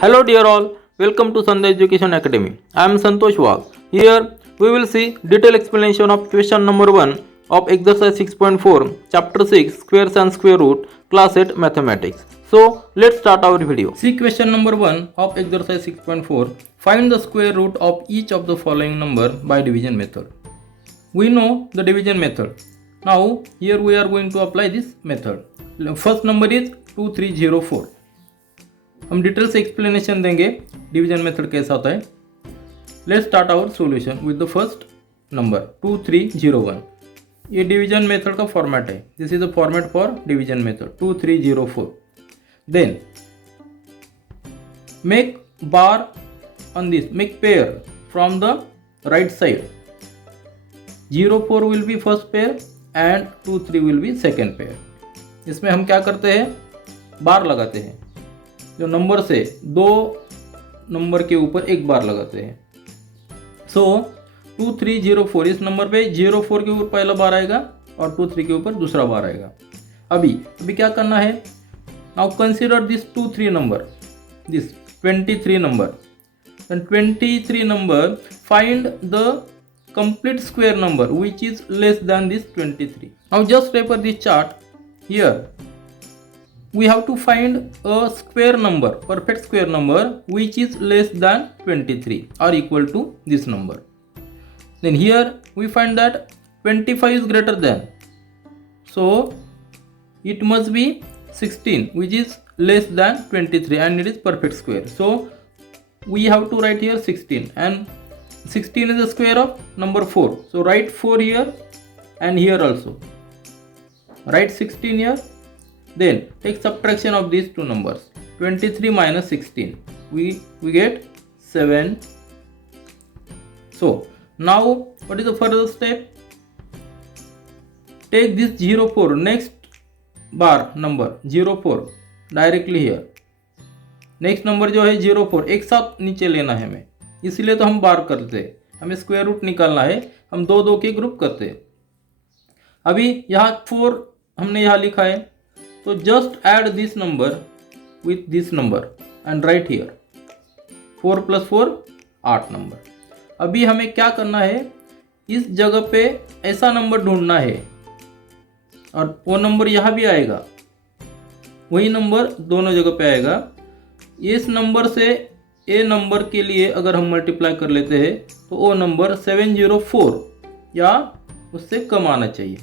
Hello dear all, welcome to Sunday Education Academy. I am Santosh Wagh. Here we will see detailed explanation of question number 1 of exercise 6.4 chapter 6 squares and square root class 8 mathematics. So let's start our video. See question number 1 of exercise 6.4. Find the square root of each of the following number by division method. We know the division method. Now here we are going to apply this method. First number is 2304. हम detail से explanation देंगे division method कैसा होता है. Let's start our solution with the first number 2301. ये division method का format है. This is the format for division method 2304. Then make bar on this, make pair from the right side. 04 will be first pair and 23 will be second pair. इसमें हम क्या करते हैं, बार लगाते हैं. जो नंबर से दो नंबर के ऊपर एक बार लगाते हैं. सो 2304 इस नंबर पे 04 के ऊपर पहला बार आएगा और 23 के ऊपर दूसरा बार आएगा. अभी क्या करना है, now consider this 23 number, this 23 number. And 23 number find the complete square number which is less than this 23. Now just refer this chart. Here we have to find a square number, perfect square number which is less than 23 or equal to this number. Then here we find that 25 is greater than, so it must be 16 which is less than 23 and it is perfect square. So we have to write here 16 and 16 is the square of number 4. So write 4 here and here also. Write 16 here. Then take subtraction of these two numbers. 23 minus 16. We get 7. So now what is the further step? Take this 04, next bar number 04 directly here. Next number जो है 04 एक साथ नीचे लेना है हमें, इसलिए तो हम बार करते हैं. हमें स्क्वायर रूट निकालना है, हम दो दो के ग्रुप करते हैं. अभी यहाँ 4 हमने यहाँ लिखा है, तो just add this number with this number and right here 4 + 4 8 number. अभी हमें क्या करना है, इस जगह पे ऐसा नंबर ढूंढना है और वो नंबर यहाँ भी आएगा, वही नंबर दोनों जगह पे आएगा. इस नंबर से ए नंबर के लिए अगर हम मल्टीप्लाई कर लेते हैं तो वो नंबर 704 या उससे कम आना चाहिए.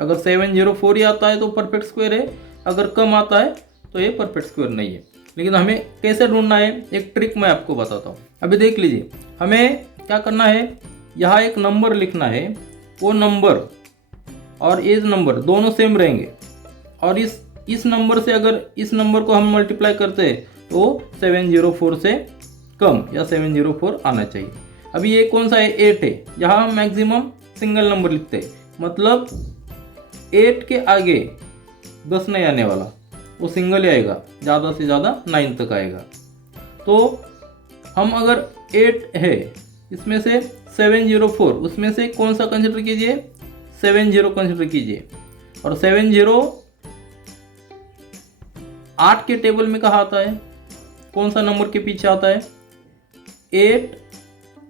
अगर 704 ही आता है तो परफेक्ट स्क्वायर है, अगर कम आता है तो ये परफेक्ट स्क्वायर नहीं है. लेकिन हमें कैसे ढूंढना है, एक ट्रिक मैं आपको बताता हूँ. अभी देख लीजिए, हमें क्या करना है, यहाँ एक नंबर लिखना है. वो नंबर और एज नंबर दोनों सेम रहेंगे और इस नंबर से अगर इस नंबर को हम मल्टीप्लाई करते हैं तो 704 से कम या 704 आना चाहिए. अभी ये कौन सा है, 8 है. यहाँ हम मैक्सिमम सिंगल नंबर लिखते हैं, मतलब 8 के आगे 10 नहीं आने वाला, वो सिंगल ही आएगा, ज़्यादा से ज़्यादा 9 तक आएगा. तो हम अगर 8 है, इसमें से 704, उसमें से कौन सा कंसिडर कीजिए, 70 कंसिडर कीजिए. और 70 8 के टेबल में कहाँ आता है, कौन सा नंबर के पीछे आता है, 8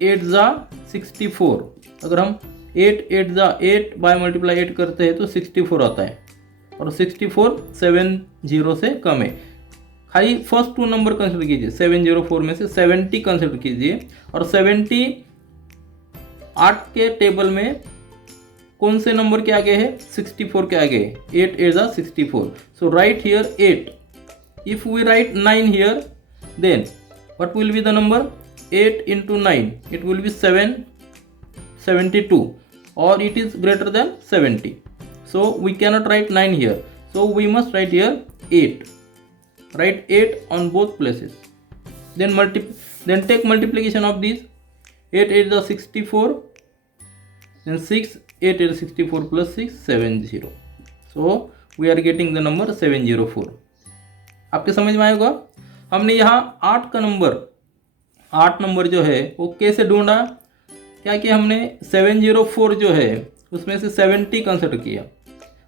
8 जा 64. अगर हम 8 8 जा 8 बाय मल्टीप्लाई 8 करते हैं तो 64 आता है और 64 70 से कम है. खाली फर्स्ट टू नंबर कंसिडर कीजिए, 704 में से 70 कंसिडर कीजिए और 70 8 के टेबल में कौन से नंबर के आगे है, 64 के आगे है. 8 8 जा 64. सो right here 8. If we write 9 here, then what will be the number, 8 into 9, it will be 72 or it is greater than 70. So we cannot write 9 here, so we must write here 8. Write 8 on both places. Then take multiplication of these. 8 8 is 64, then 6 8 is 64 plus 6 70. So we are getting the number 704. आपके समझ में आएगा. हमने यहाँ 8 number जो है वो कैसे ढूंढा, क्या कि हमने 704 जो है उसमें से 70 कंसिडर किया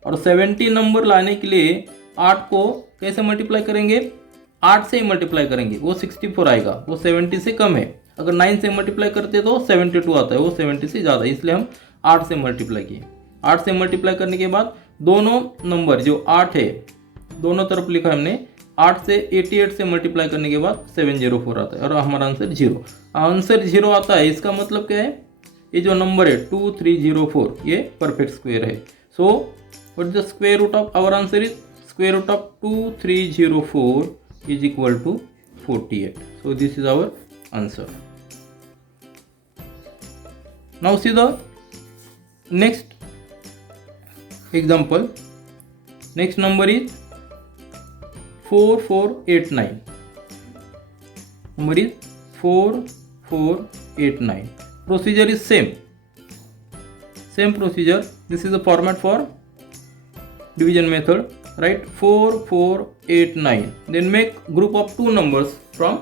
और 70 नंबर लाने के लिए 8 को कैसे मल्टीप्लाई करेंगे, 8 से मल्टीप्लाई करेंगे वो 64 आएगा, वो 70 से कम है। अगर 9 से मल्टीप्लाई करते तो 72 आता है, वो 70 से ज़्यादा, इसलिए हम 8 से मल्टीप्लाई किए। 8 से मल्टीप्लाई करने के बाद दोनों नंबर जो 8 है दोनों तरफ लिखा हमने, 8 से 88 से मल्टीप्लाई करने के बाद 704 आता है और हमारा आंसर 0। आंसर 0 आता है, इसका मतलब क्या है, ये जो नंबर है 2304 ये परफेक्ट स्क्वायर है। So what is the square root of our answer is square root of 2304 is equal to 48. So this is our answer. Now see the next example. Next number is 4489. Number is 4489. Procedure is same procedure. This is the format for division method. Write 4489, then make group of two numbers from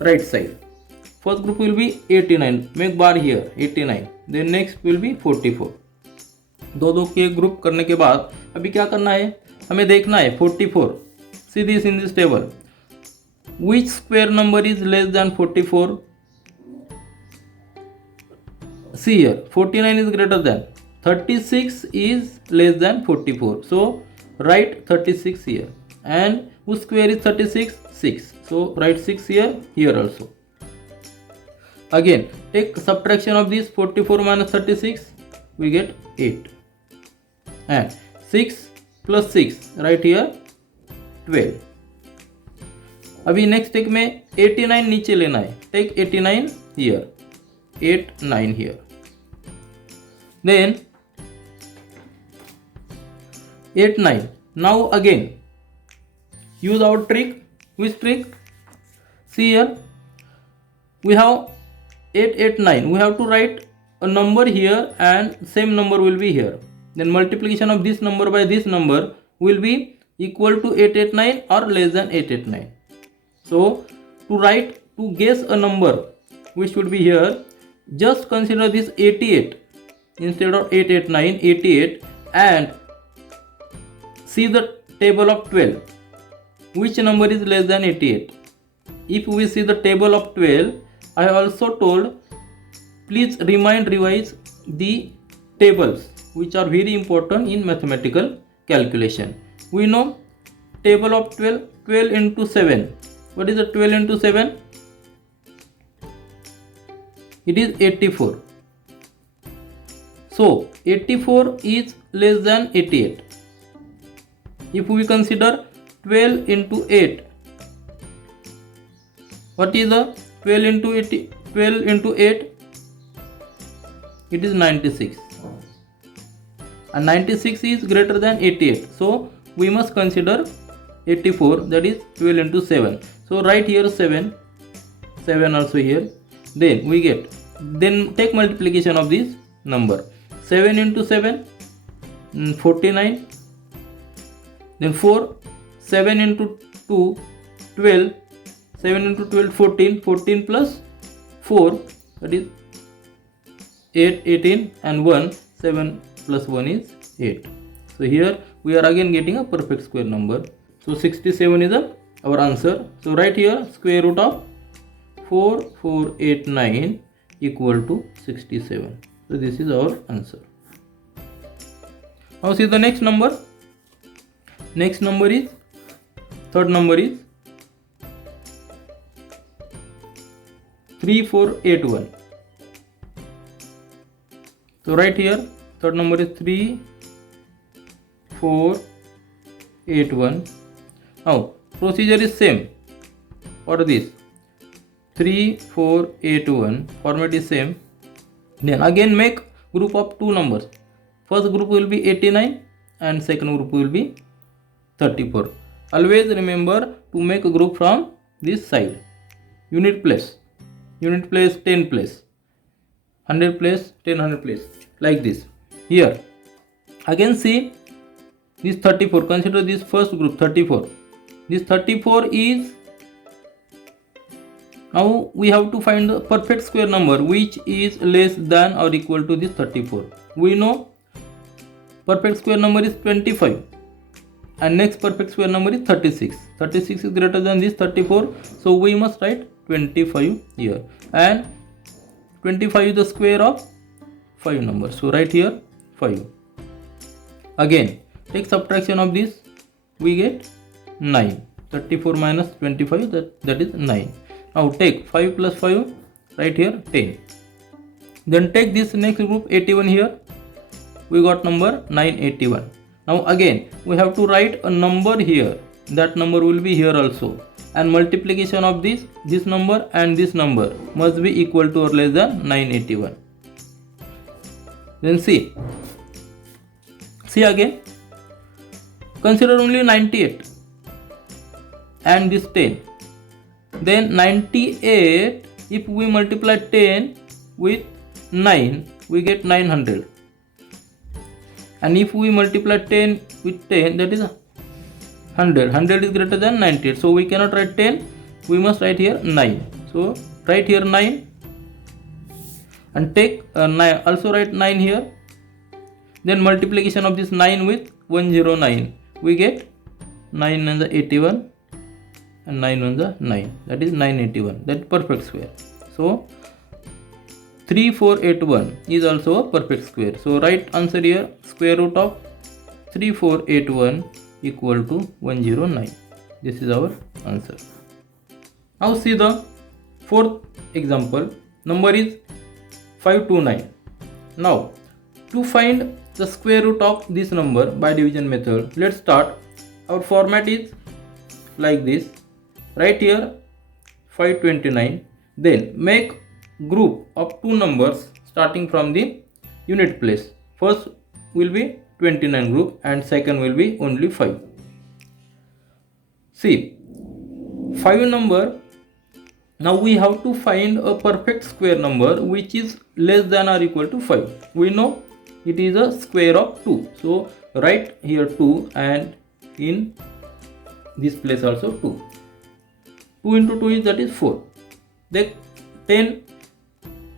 right side. First group will be 89, make bar here 89, then next will be 44. दो के group करने के बाद अभी क्या करना है, हमें देखना है 44. See this in this table. Which square number is less than 44? See here, 49 is greater than, 36 is less than 44. So write 36 here, and whose square is 36? 6. So write 6 here, here also. Again take subtraction of this 44 minus 36, we get 8, and 6 plus 6 right here 12. अभी next take में 89 नीचे लेना है, take 89 here, 89 here, then 89. Now again use our trick. Which trick? See here, we have 889, we have to write a number here and same number will be here, then multiplication of this number by this number will be equal to 889 or less than 889. So to guess a number which should be here, just consider this 88 instead of 889, 88, and see the table of 12. Which number is less than 88? If we see the table of 12, I also told please revise the tables which are very important in mathematical calculation. We know table of 12, 12 into 7. What is the 12 into 7? It is 84. So 84 is less than 88. If we consider 12 into 8, what is the 12 into 8? 12 into 8, it is 96, and 96 is greater than 88. So we must consider 84, that is 12 into 7. So write here 7 also here. Then we get, then take multiplication of this number. 7 into 7, 49. Then 4, 7 into 2, 12, 7 into 12, 14, 14 plus 4, that is 8, 18, and 1, 7 plus 1 is 8. So here we are again getting a perfect square number. So 67 is our answer. So write here square root of 4489 equal to 67. So this is our answer. Now see the next number. Next number is, third number is 3481. So right here third number is 3481. Now procedure is same for this 3481, format is same. Then again make group of two numbers. First group will be 89 and second group will be 34. Always remember to make a group from this side. Unit place 10 place, 100 place, 10, 100 place, like this. Here again see this 34, consider this first group 34. This 34 is, now we have to find the perfect square number which is less than or equal to this 34. We know perfect square number is 25. and next perfect square number is 36. 36 is greater than this 34, so we must write 25 here, and 25 is the square of 5 numbers, so write here 5. Again take subtraction of this, we get 9. 34 minus 25, that is 9. Now take 5 plus 5, write here 10. Then take this next group 81 here, we got number 981. Now again we have to write a number here, that number will be here also, and multiplication of this number and this number must be equal to or less than 981. Then see again, consider only 98 and this 10. Then 98, if we multiply 10 with 9, we get 900. And if we multiply 10 with 10, that is 100. 100 is greater than 98. So we cannot write 10, we must write here 9. So write here 9 and take 9, also write 9 here. Then multiplication of this 9 with 109, we get 9 and the 81 and 9 on the 9, that is 981, that is perfect square. So 3481 is also a perfect square. So right answer here, square root of 3481 equal to 109. This is our answer. Now see the fourth example. Number is 529. Now to find the square root of this number by division method, let's start. Our format is like this. Right here 529. Then make group of two numbers starting from the unit place. First will be 29 group and second will be only 5. See 5 number. Now we have to find a perfect square number which is less than or equal to 5. We know it is a square of 2. So write here 2 and in this place also 2. 2 into 2 is, that is 4. Then 10.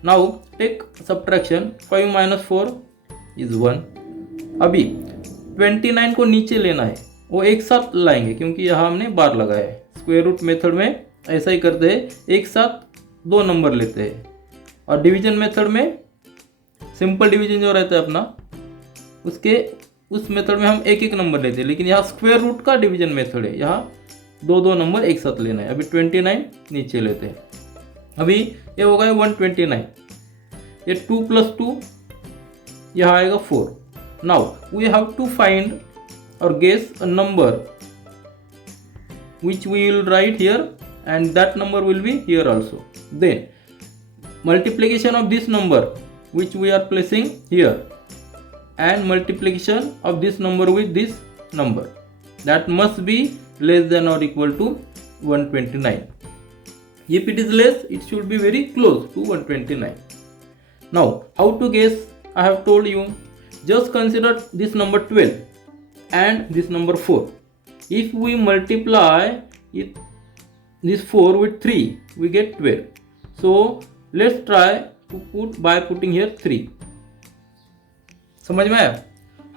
Now take subtraction. 5 minus 4 is 1. अभी 29 को नीचे लेना है, वो एक साथ लाएंगे क्योंकि यहाँ हमने बार लगाया है. स्क्वायर रूट मेथड में ऐसा ही करते हैं, एक साथ दो नंबर लेते हैं. और डिवीजन मेथड में सिंपल डिवीजन जो रहता है अपना, उस मेथड में हम एक एक नंबर लेते हैं. लेकिन यहाँ स्क्वायर रूट का डिवीजन मेथड है, यहाँ दो नंबर एक साथ लेना है. अभी 29 नीचे लेते हैं. अभी ये हो गया 129. ये 2 plus 2 यहाँ आएगा 4. Now we have to find और guess a number which we will write here and that number will be here also. Then multiplication of this number which we are placing here and multiplication of this number with this number, that must be less than or equal to 129. If it is less, it should be very close to 129. Now how to guess, I have told you. Just consider this number 12 and this number 4. If we multiply this 4 with 3, we get 12. So let's try to put by putting here 3. समझ में आया?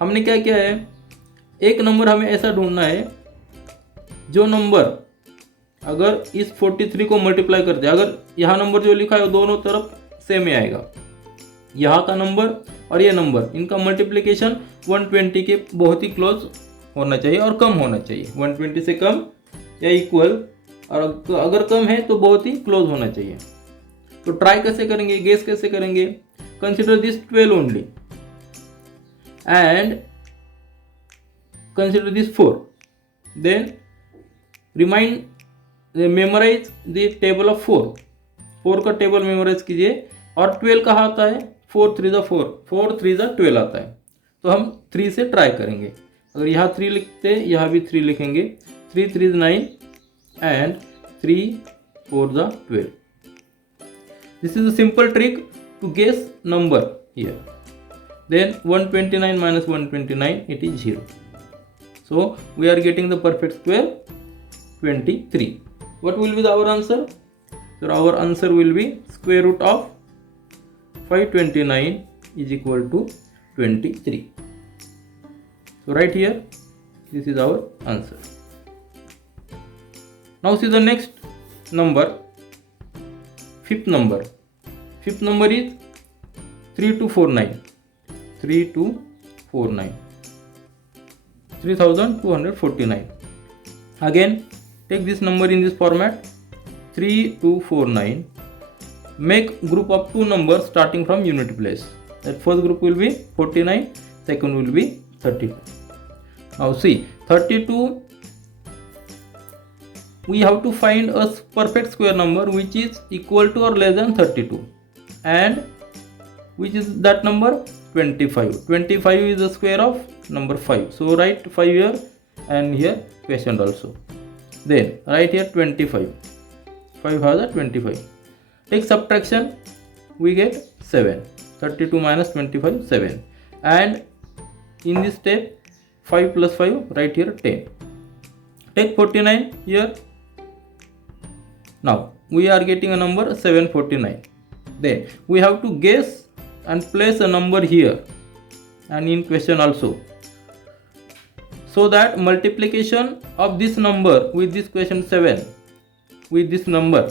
हमने क्या किया है, एक number हमें ऐसा ढूंढना है जो नंबर अगर इस 43 को मल्टीप्लाई करते हैं, अगर यहाँ नंबर जो लिखा है वो दोनों तरफ सेम ही आएगा. यहाँ का नंबर और ये नंबर, इनका मल्टीप्लिकेशन 120 के बहुत ही क्लोज होना चाहिए और कम होना चाहिए. 120 से कम या इक्वल, और अगर कम है तो बहुत ही क्लोज होना चाहिए. तो ट्राई कैसे करेंगे, गेस कैसे करेंगे? Consider this 12 only and consider this 4. Then remind memorise the table of 4 का टेबल मेमोराइज कीजिए. और 12 कहाँ आता है? 4 3 4, 4 3 12 आता है. तो हम 3 से ट्राई करेंगे. अगर यहाँ 3 लिखते हैं, यहाँ भी 3 लिखेंगे. 3 3 9 and 3 4 12. This is a simple trick to guess number here. Then 129 minus 129, it is 0. So we are getting the perfect square 23. What will be our answer? So our answer will be square root of 529 is equal to 23. So right here This is our answer. Now see the next number, fifth number. Fifth number is 3249. 3249. 3249. Again, take this number in this format. 3249. Make group of two numbers starting from unit place. That first group will be 49, second will be 32. Now see, 32, we have to find a perfect square number which is equal to or less than 32, and which is that number 25. 25 is the square of number 5. So write 5 here and here quotient also. Then write here 25. 5 has a 25. Take subtraction, we get 7. 32 minus 25, 7. And in this step, 5 plus 5, write here 10. Take 49 here. Now we are getting a number 749. Then we have to guess and place a number here and in question also, so that multiplication of this number with this question 7 with this number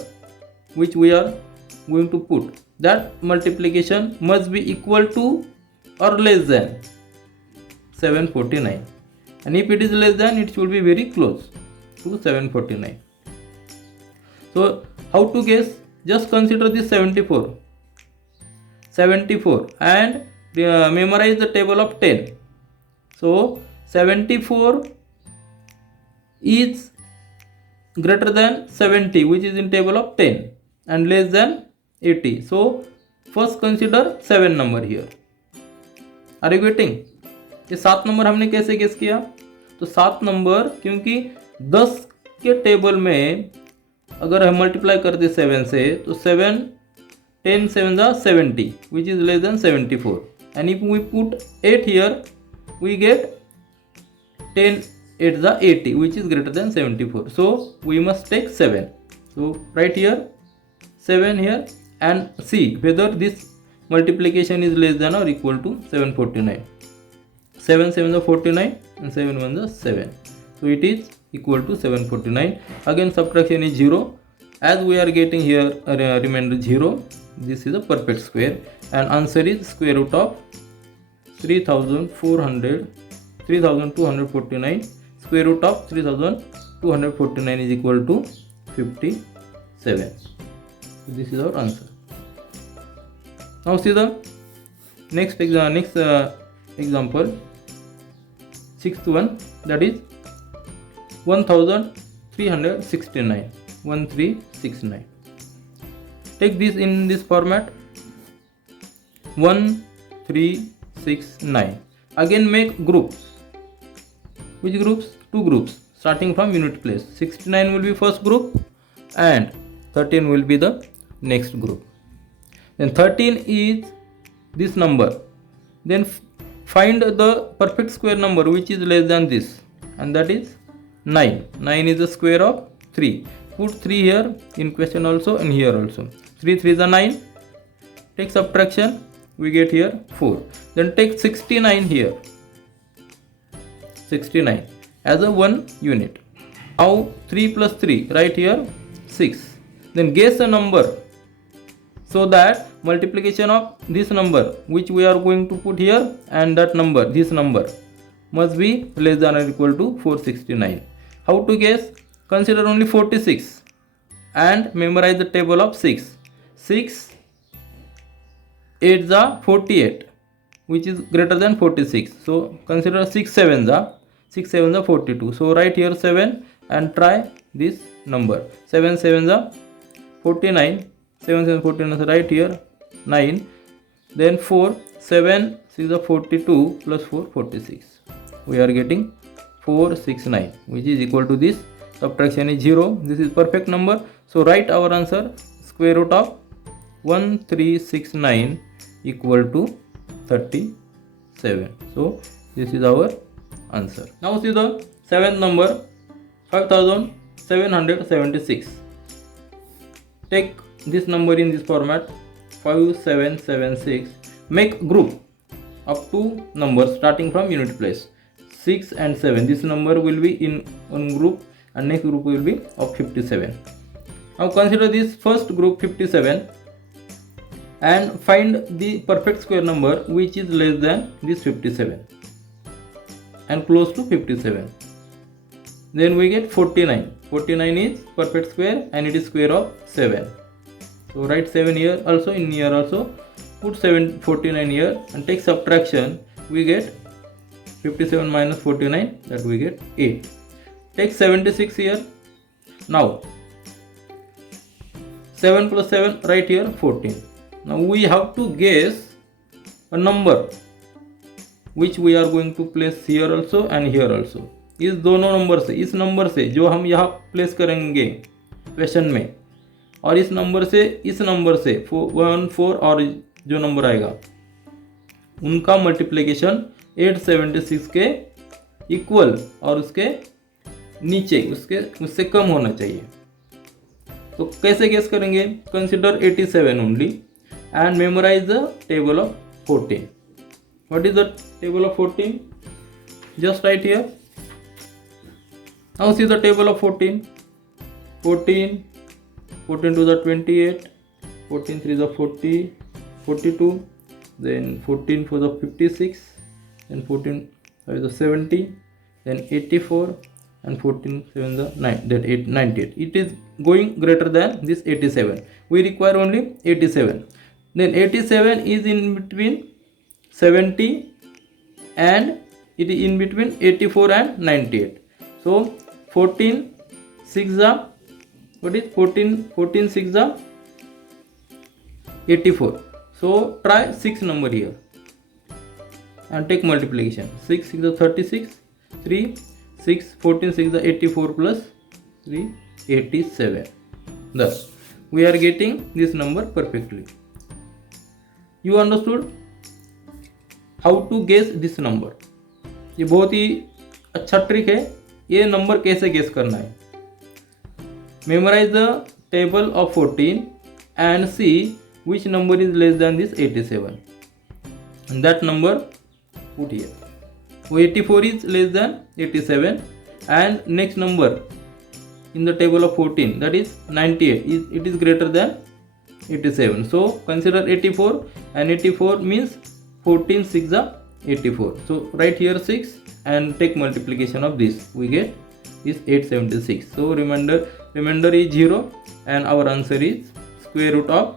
which we are going to put, that multiplication must be equal to or less than 749, and if it is less than, it should be very close to 749. So how to guess? Just consider this 74 and memorize the table of 10. So 74 is greater than 70, which is in table of 10, and less than 80. So first consider 7 number here. Are you getting? ये 7 number हमने कैसे guess किया? तो 7 number, क्योंकि 10 के table में अगर हम मल्टीप्लाई करते 7 से, तो 7 10 7 are 70, which is less than 74, and if we put 8 here, we get 10 8 are 80, which is greater than 74. So we must take 7. So right here 7 here, and see whether this multiplication is less than or equal to 749. 7 7 are 49 and 7 1 are 7. So it is equal to 749. Again subtraction is 0. As we are getting here a remainder 0, this is a perfect square, and answer is square root of 3249. Square root of 3249 is equal to 57. So this is our answer. Now see the next example, sixth one, that is 1369. 1369. Take this in this format, 1369. Again make groups. Which groups? Two groups starting from unit place. 69 will be first group and 13 will be the next group. Then 13 is this number. Then find the perfect square number which is less than this, and that is 9. 9 is the square of 3. Put 3 here in question also and here also. 3 3 is a 9. Take subtraction, we get here 4. Then take 69 here. 69 as a one unit. Now 3 plus 3, right here 6. Then guess a number, so that multiplication of this number which we are going to put here and that number, this number, must be less than or equal to 469. How to guess? Consider only 46 and memorize the table of 6. 6 8 is 48, which is greater than 46. So consider 6 7 is 42. So write here 7 and try this number. 7 7 is 49. 7 7 49 is right here 9. Then 4 7 6 is 42 plus 4 46. We are getting 469, which is equal to this. Subtraction is 0. This is perfect number. So write our answer, square root of 1369 equal to 37. So this is our answer. Now see the seventh number, 5776. Take this number in this format, 5776. Make group of two numbers starting from unit place. 6 and 7. This number will be in one group and next group will be of 57. Now consider this first group 57 and find the perfect square number which is less than this 57 and close to 57. Then we get 49. 49 is perfect square and it is square of 7. So write 7 here also, in here also put 49 here and take subtraction. We get 57 minus 49, that we get 8. Take 76 here. Now 7 plus 7 right here 14. Now we have to guess a number which we are going to place here also and here also. इस दोनों number से, इस number से जो हम यहाँ place करेंगे question में, और इस नंबर से 1 4 और जो नंबर आएगा उनका मल्टीप्लिकेशन 876 के इक्वल और उसके नीचे उससे कम होना चाहिए. तो कैसे गेस करेंगे? Consider 87 only and memorise the table of 14. What is the table of 14? Just write here. Now see the table of 14. 14 to the 28, 14 3 the 40, 42, then 14 for the 56, then 14 5 the 70, then 84, and 14 7 the 9, that 98. It is going greater than this 87. We require only 87. Then 87 is in between 70 and it is in between 84 and 98. So 14 6 the, what is 14 6 the 84. So try 6 number here and take multiplication. 6 6 the 36, 3 6 14 6 the 84 plus 3 87. Thus we are getting this number perfectly. You understood how to guess this number? ये बहुत ही अच्छा trick है. ये number कैसे guess करना है? Memorise the table of 14 and see which number is less than this 87 and that number put here. So 84 is less than 87 and next number in the table of 14, that is 98, it is greater than 87. So consider 84 and 84 means 14 6 are 84. So write here 6 and take multiplication of this. We get is 876. So remainder is 0 and our answer is square root of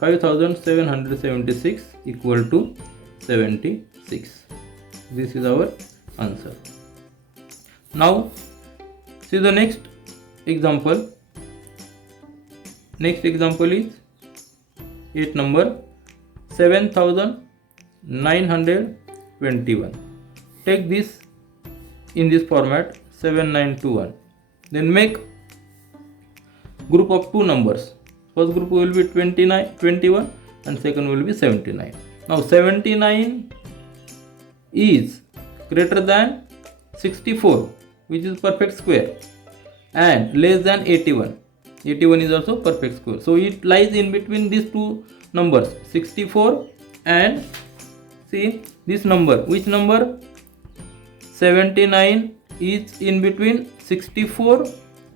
5776 equal to 76. This is our answer. Now see the next example. Next example is 8 number 7921. Take this in this format 7921. Then make group of two numbers. First group will be 21 and second will be 79. Now 79 is greater than 64, which is perfect square, and less than 81. 81 is also perfect square. So it lies in between these two numbers 64 and see this number. Which number? 79 is in between 64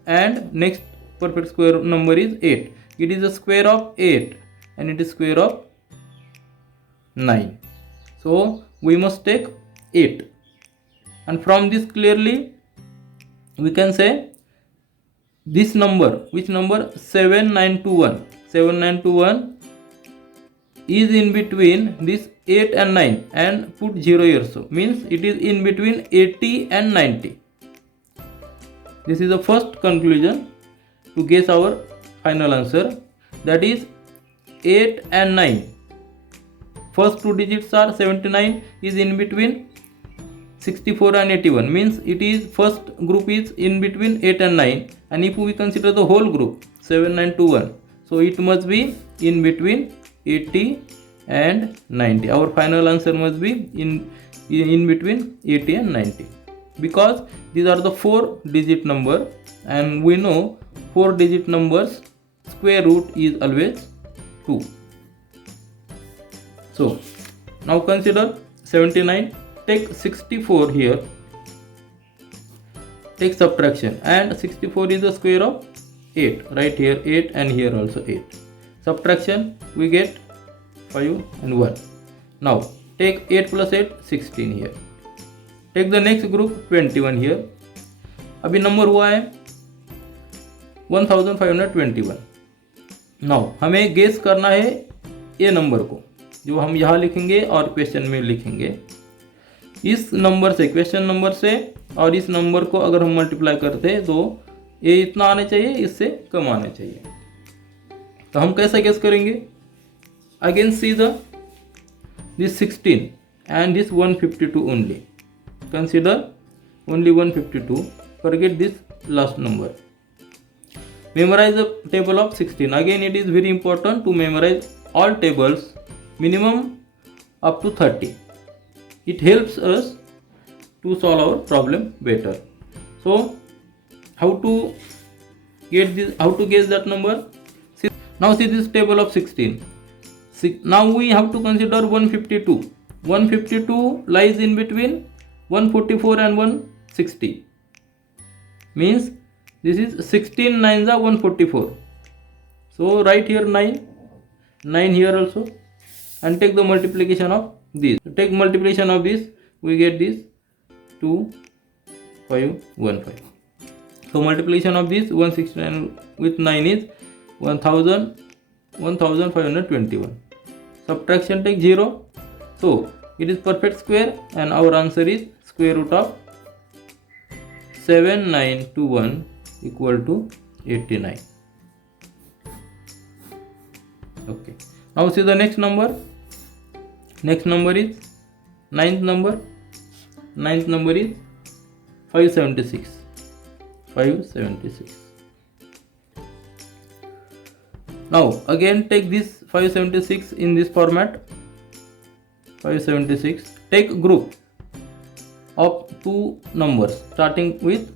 and next perfect square number is 8. It is a square of 8 and it is square of 9. So we must take 8, and from this clearly we can say this number, which number? 7921. 7921 is in between this 8 and 9 and put 0 here, so means it is in between 80 and 90. This is the first conclusion to guess our final answer, that is 8 and 9. First two digits are 79 is in between 64 and 81, means it is first group is in between 8 and 9, and if we consider the whole group 7921, so it must be in between 80 and 90. Our final answer must be in between 80 and 90, because these are the 4 digit number, and we know 4 digit numbers square root is always 2. So now consider 79 take 64 here, take subtraction, and 64 is the square of 8, right here 8 and here also 8. Subtraction, we get 5 and 1. Now take 8 plus 8, 16 here. Take the next group 21 here. अभी number हुआ है 1521. Now हमें guess करना है ये number को, जो हम यहाँ लिखेंगे और क्वेश्चन में लिखेंगे. इस नंबर से, क्वेश्चन नंबर से और इस नंबर को अगर हम मल्टीप्लाई करते हैं तो ये इतना आना चाहिए, इससे कम आना चाहिए. तो हम कैसे गेस करेंगे? Again see this 16 and this 152 only. Consider only 152. Forget this last number. Memorize the table of 16. Again, it is very important to memorize all tables, minimum up to 30. It helps us to solve our problem better. So, how to get this? How to guess that number? Now see this table of 16. Now we have to consider 152. 152 lies in between 144 and 160. Means this is 16 9s are 144. So write here 9, 9 here also, and take the multiplication of this. Take multiplication of this, we get this 2515. So multiplication of this 169 with 9 is 1521. Subtraction take 0. So it is perfect square and our answer is square root of 7921 equal to 89. Okay. Now see the next number. Next number is ninth number. Ninth number is 576. 576. Now again take this 576 in this format. 576. Take group of two numbers starting with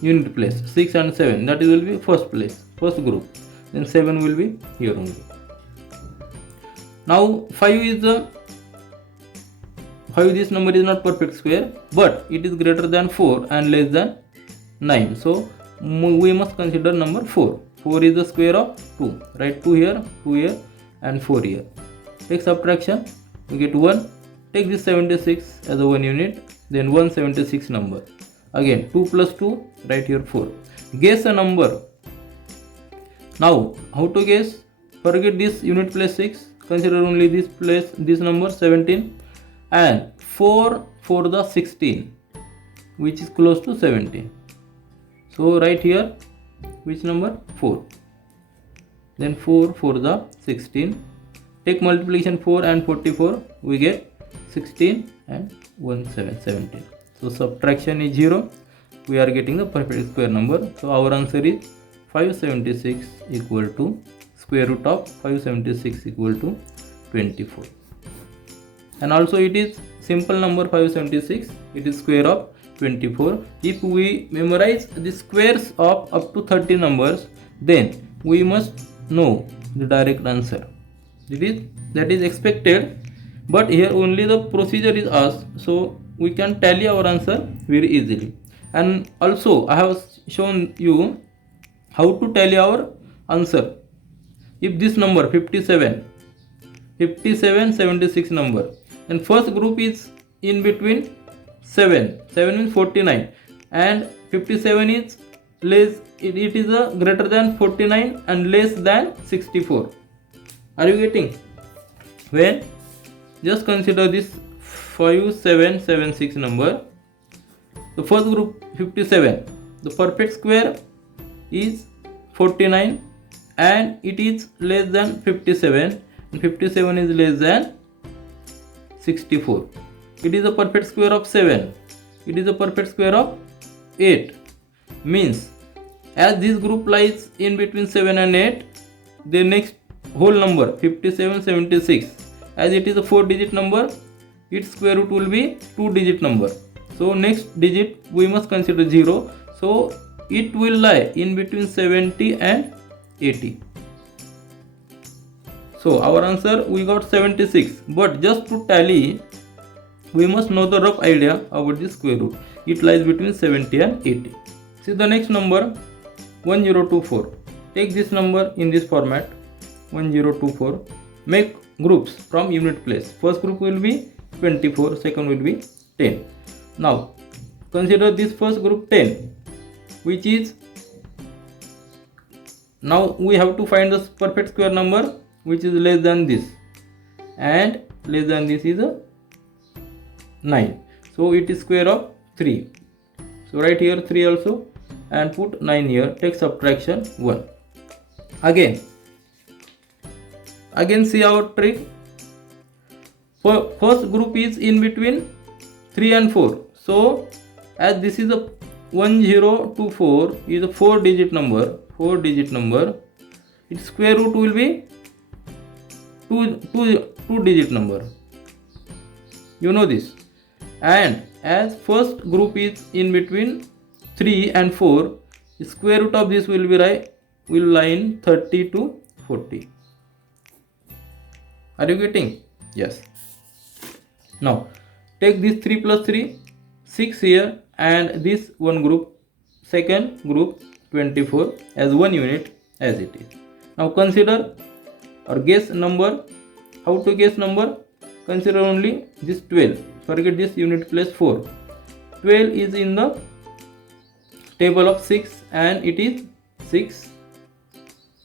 unit place 6 and 7. That will be first place, first group. Then 7 will be here only. Now 5 is the 5. This number is not perfect square, but it is greater than 4 and less than 9. So we must consider number 4. 4 is the square of 2. Write 2 here, 2 here, and 4 here. Take subtraction, we get 1. Take this 76 as a 1 unit, then 176 number. Again 2 plus 2, write here 4. Guess a number. Now how to guess? Forget this unit place 6. Consider only this place, this number 17, and 4 for the 16, which is close to 17. So write here which number? 4. Then 4 for the 16. Take multiplication 4 and 44. We get 16 and 17. So subtraction is 0. We are getting the perfect square number. So our answer is 576 equal to square root of 576 equal to 24. And also it is simple number 576. It is square of 24. If we memorize the squares of up to 30 numbers, then we must know the direct answer. That is expected, but here only the procedure is asked, so we can tally our answer very easily. And also I have shown you how to tally our answer. If this number 57, 76 number, and first group is in between 7 means 49, and 57 is less, it is a greater than 49 and less than 64. Are you getting? When just consider this 5776 number, the first group 57, the perfect square is 49 and it is less than 57, and 57 is less than 64. It is a perfect square of 7. It is a perfect square of 8. Means as this group lies in between 7 and 8, the next whole number 5776, as it is a 4-digit number, its square root will be 2-digit number. So next digit we must consider 0. So it will lie in between 70 and 80. So our answer we got 76. But just to tally, We must know the rough idea about the square root. It lies between 70 and 80. See the next number 1024. Take this number in this format 1024. Make groups from unit place. First group will be 24, second will be 10. Now consider this first group 10, which is, now we have to find the perfect square number which is less than this, and less than this is a 9. So it is square of 3. So write here 3 also and put 9 here. Take subtraction 1. Again see our trick. First group is in between 3 and 4. So as this is a 1024 is a 4 digit number, its square root will be 2 digit number. You know this. And as first group is in between 3 and 4, the square root of this will lie in 30 to 40. Are you getting? Yes. Now take this 3 plus 3, 6 here, and this one group, second group 24 as one unit as it is. Now consider or guess number. How to guess number? Consider only this 12. Forget this unit place 4. 12 is in the table of 6 and it is 6,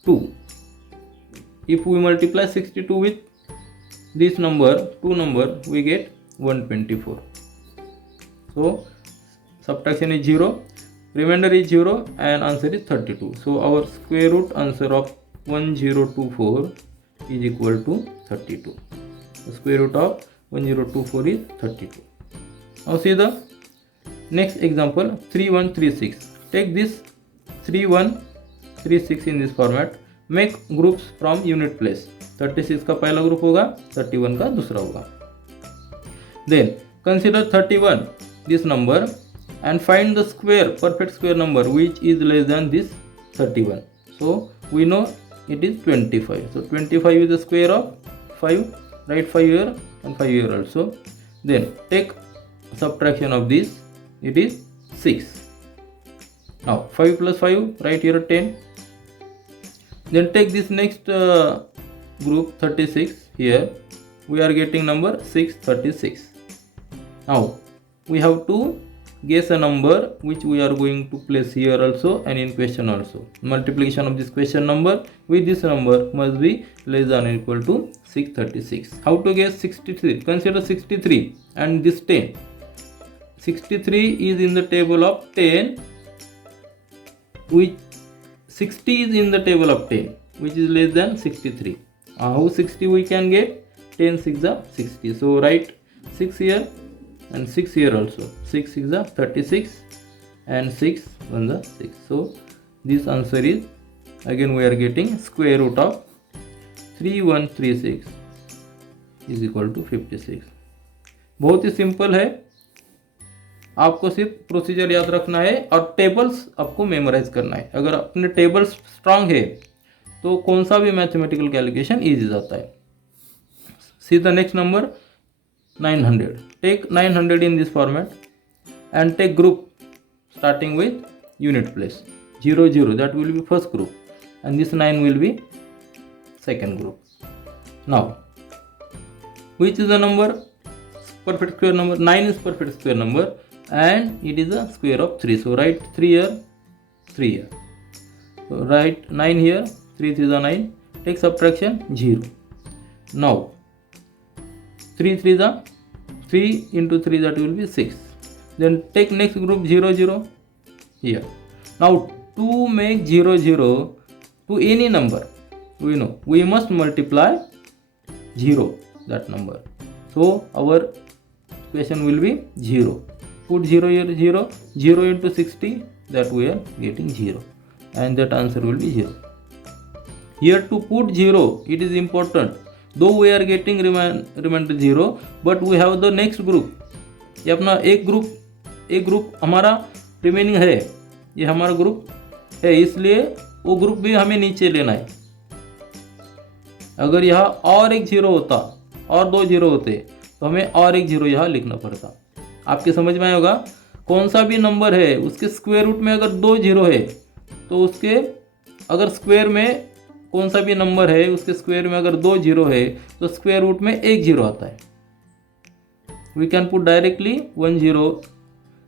2. If we multiply 62 with this number, 2 number, we get 124. So subtraction is 0, remainder is 0, and answer is 32. So our square root answer of 1024 is equal to 32. The square root of 1024 is 32. Now see the next example 3136. Take this 3136 in this format. Make groups from unit place. 36 का पहला group होगा, 31 का दूसरा होगा. Then consider 31 this number and find the perfect square number which is less than this 31. So we know it is 25. So 25 is the square of 5. Write 5 here and 5 here also. Then take subtraction of this. It is 6. Now 5 plus 5, write here 10. Then take this next group 36 here. We are getting number 636. Now we have to guess a number which we are going to place here also and in question also. Multiplication of this question number with this number must be less than or equal to 636. How to guess 63? Consider 63 and this 10. 63 is in the table of 10, which 60 is in the table of 10, which is less than 63. How 60 we can get? 10 6 are 60. So write 6 here and 6 here also. 6 6 are 36 and 6 1 are 6. So this answer is, again we are getting square root of 3136 is equal to 56. बहुत ही simple है, आपको सिर्फ procedure याद रखना है और tables आपको memorise करना है. अगर अपने टेबल्स स्ट्रांग है तो कौन सा भी मैथमेटिकल कैलकुलेशन इजी जाता है. See the next number 900. Take 900 in this format and take group starting with unit place 0 0. That will be first group and this 9 will be second group. Now which is the number? Perfect square number. 9 is perfect square number and it is a square of 3. So write 3 here, 3 here. So write 9 here, 3 is a 9. Take subtraction 0. Now 3 3 is a 3 into 3, that will be 6. Then take next group 0 0 here. Now to make 0 0 to any number, we know we must multiply 0 that number. So our question will be 0. Put 0 here, 0. 0 into 60, that we are getting 0 and that answer will be 0. Here to put 0, it is important. Though we are getting remainder 0, but we have the next group. ये अपना एक group हमारा remaining है, ये हमारा group है, इसलिए वो ग्रुप भी हमें नीचे लेना है. अगर यहाँ और एक 0 होता और 2 0 होते तो हमें और एक जीरो यहाँ लिखना पड़ता। आपके समझ में आया होगा। कौन सा भी नंबर है उसके स्क्वायर रूट में अगर 2 जीरो है तो उसके अगर स्क्वायर में कौन सा भी नंबर है उसके स्क्वायर में अगर 2 जीरो है तो स्क्वायर रूट में 1 जीरो आता है। We can put directly 1 zero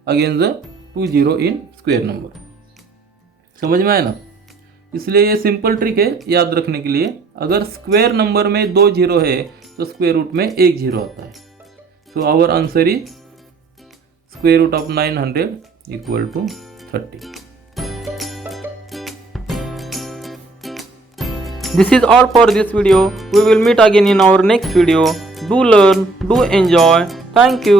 against the 2 zero in square number. समझ में आया ना। इसलिए ये सिंपल ट्रिक है याद रखने के लिए। अगर स्क्वायर नंबर में 2 जीरो है तो स्क्वायर रूट में 1 जीरो आता है। So our answer is square root of 900 equal to 30। This is all for this video. We will meet again in our next video. Do learn, do enjoy. Thank you.